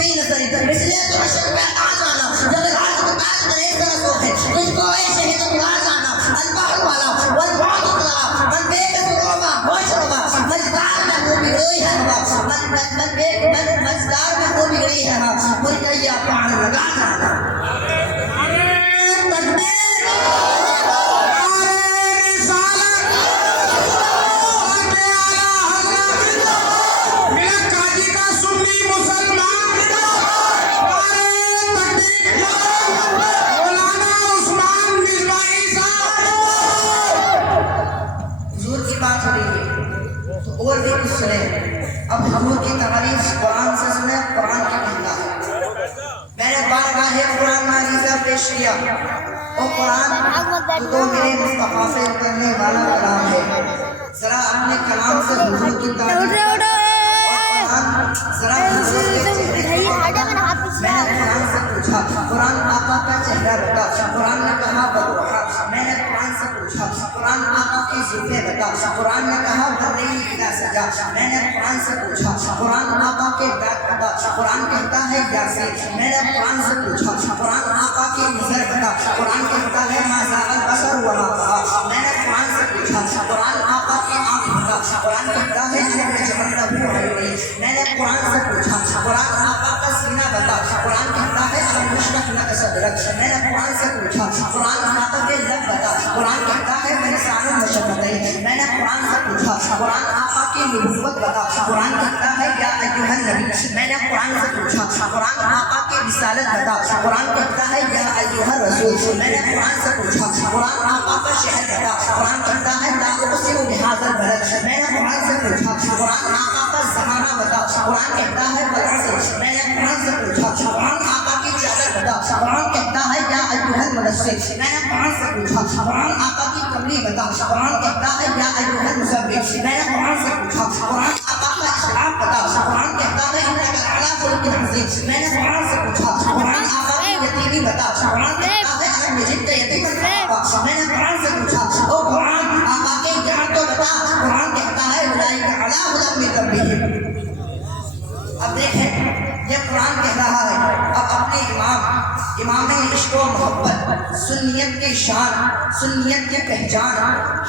صوفی نظر اس لیے تو عشق میں تاج آنا جب راز کو تاج کرے درسو ہے تجھ کو اے شہید نواز آنا البحر والا والبعد طلع من بیت روما ہوش روما مزدار میں ہو بگڑی ہے ہوا من مزدار میں ہو بگڑی ہے ہوا مرکیا پان لگا جانا اب حضور کی تعریف قرآن سے سنے قرآن کی کہتا ہے میں نے بارگاہ قرآن معجزہ پیش کیا اور قرآن تو میرے مصطفیٰ سے کرنے والا کلام ہے ذرا اپنے کلام سے حضور کی تعریف ذرا حضور کے چہرے میں نے قرآن سے پوچھا قرآن آقا کا چہرہ بتا قرآن نے کہا بروحا میں نے قرآن سے پوچھا قرآن آقا کی زلفیں بتا قرآن نے کہا بریلی اذا سجا میں نے قرآن سے پوچھا قرآن آقا کے دانت بتا قرآن کہتا ہے یاسین میں نے قرآن سے پوچھا قرآن آقا کی نظر بتا قرآن کہتا ہے ما زاغ البصر وما طغى میں نے قرآن سے پوچھا قرآن آقا کی آنکھ بتا قرآن کہتا ہے انم جعلناه عیونین میں نے قرآن سے پوچھا قرآن آقا کا سینہ بتا قرآن کہتا ہے الم نشرح لک صدرک میں نے قرآن سے پوچھا قرآن آقا کے لب بتا قرآن کہتا ہے بلسان المشقتین میں نے قرآن سے پوچھا قرآن آقا کی نبوت بتا قرآن کہتا ہے یا ایھا النبی میں نے قرآن سے پوچھا قرآن آقا کی رسالت بتا قرآن کہتا ہے یا ایھا الرسول میں نے قرآن سے پوچھا قرآن آقا کا شہر بتا قرآن کہتا ہے لا اقسم بہذا البلد میں نے قرآن سے پوچھا قرآن آقا کا زمانہ بتا قرآن کہتا ہے والعصر میں نے قرآن سے پوچھا قرآن آقا کی چادر بتا قرآن کہتا ہے یا ایھا المدثر میں نے قرآن سے پوچھا قرآن آقا کی کملی بتا قرآن کہتا ہے یا ایھا المزمل میں نے قرآن سے پوچھا قرآن آقا کا اخلاق بتا قرآن کہتا ہے انک لعلی خلق عظیم میں نے قرآن سے پوچھا قرآن آقا کی یتیمی بتا قرآن کہتا ہے الم یجدک یتیما فآویٰ میں نے قرآن سے پوچھا او قرآن آقا کے جان تو بتا قرآن کہتا ہے اولئک علی ھدی من ربہم اب دیکھیں یہ قرآن کہہ رہا ہے اب اپنے امام عشق و محبت سنیت کے شان سنیت کے پہچان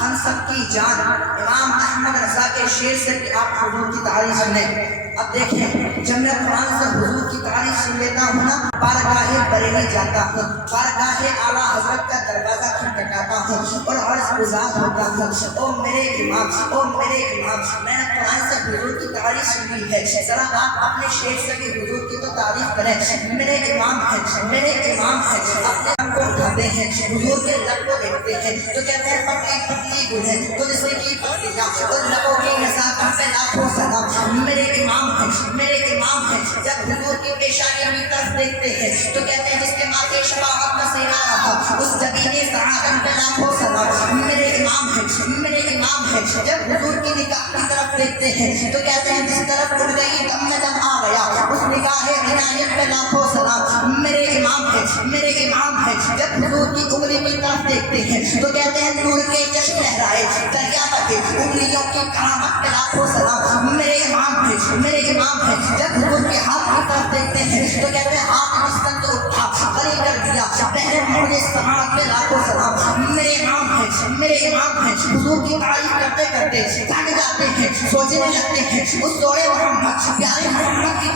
ہم سب کی جان امام احمد رضا کے شعر سے کہ آپ حضور کی تعریف سنیں اب دیکھیں جب میں قرآن سے حضور کی تعریف سن لیتا ہوں نا بارگاہ بریلی جاتا ہوں بارگاہ اعلیٰ حضرت کا دروازہ کھٹکھٹاتا ہوں اور عرض گزار ہوتا ہوں او میرے امام او میرے امام میں نے قرآن سے حضور کی تعریف سنی ہے ذرا آپ اپنے شعر سے بھی حضور کی تو تعریف کریں میرے امام ہیں میرے امام ہیں اپنے لب کو اٹھاتے ہیں حضور کے لب کو دیکھتے ہیں تو کہتے ہیں پتلی پتلی گلیں خود سے کی پتلیاں اور لبوں کی نزاکت پہ لاکھوں سلام میرے امام ہیں میرے امام ہیں جب حضور کی پیشانی کی طرف دیکھتے ہیں تو کہتے ہیں جس کے ماتھے شفاعت کا سینہ رہا اس زمین سعادت پہ لاکھوں سلام میرے امام ہیں میرے امام ہیں جب حضور کی نگاہ کی طرف دیکھتے ہیں تو کہتے ہیں جس طرف اڑ گئی دم میں دم آ گیا اس نگاہ عنایت پہ لاکھوں سلام میرے امام ہیں میرے امام ہیں جب حضور کی انگلی کی طرف دیکھتے ہیں تو کہتے ہیں نور کے چشم لہرائے دریا بہے انگلیوں کی کرامت پہ لاکھوں سلام میرے امام ہیں میرے امام ہیں جب حضور کے ہاتھ کی طرف دیکھتے ہیں تو کہتے ہیں ہاتھ مستند اٹھا بری کر دیا بہر موج سماعت پہ لاکھوں سلام میرے امام ہیں میرے امام ہیں حضور کی تعریف کرتے کرتے تھک جاتے ہیں سوچنے لگتے ہیں اس دور محمد پیارے محمد کی